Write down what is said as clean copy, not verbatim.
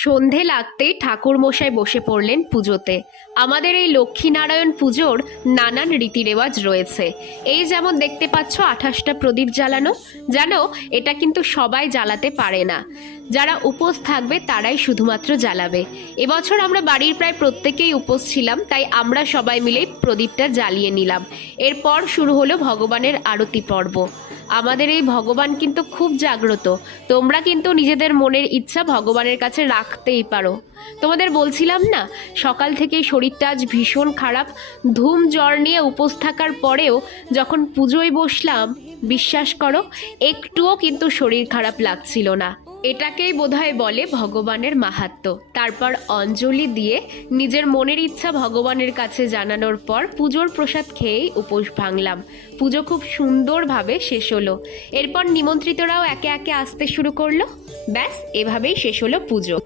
সন্ধে লাগতেই ঠাকুরমশাই বসে পড়লেন পুজোতে। আমাদের এই লক্ষ্মীনারায়ণ পুজোর নানান রীতিরেওয়াজ রয়েছে। এই যেমন দেখতে পাচ্ছ 28টা প্রদীপ জ্বালানো। জানো, এটা কিন্তু সবাই জ্বালাতে পারে না। যারা উপোস থাকবে তারাই শুধুমাত্র জ্বালাবে। এবছর আমরা বাড়ির প্রায় প্রত্যেকেই উপোস ছিলাম, তাই আমরা সবাই মিলে প্রদীপটা জ্বালিয়ে নিলাম। এরপর শুরু হলো ভগবানের আরতি পর্ব। আমাদের এই ভগবান কিন্তু খুব জাগ্রত। তোমরা কিন্তু নিজেদের মনের ইচ্ছা ভগবানের কাছে রাখতেই পারো। তোমাদের বলছিলাম না, সকাল থেকেই শরীরটা আজ ভীষণ খারাপ। ধুম জ্বর নিয়ে উপোস থাকার পরেও যখন পুজোয় বসলাম, বিশ্বাস করো একটুও কিন্তু শরীর খারাপ লাগছিল না। এটাকেই বোধহয় বলে ভগবানের মাহাত্ম্য। তারপর অঞ্জলি দিয়ে নিজের মনের ইচ্ছা ভগবানের কাছে জানানোর পর পুজোর প্রসাদ খেয়েই উপোস ভাঙলাম। পুজো খুব সুন্দরভাবে শেষ হলো। এরপর নিমন্ত্রিতরাও একে একে আসতে শুরু করলো। ব্যাস, এভাবেই শেষ হলো পুজো।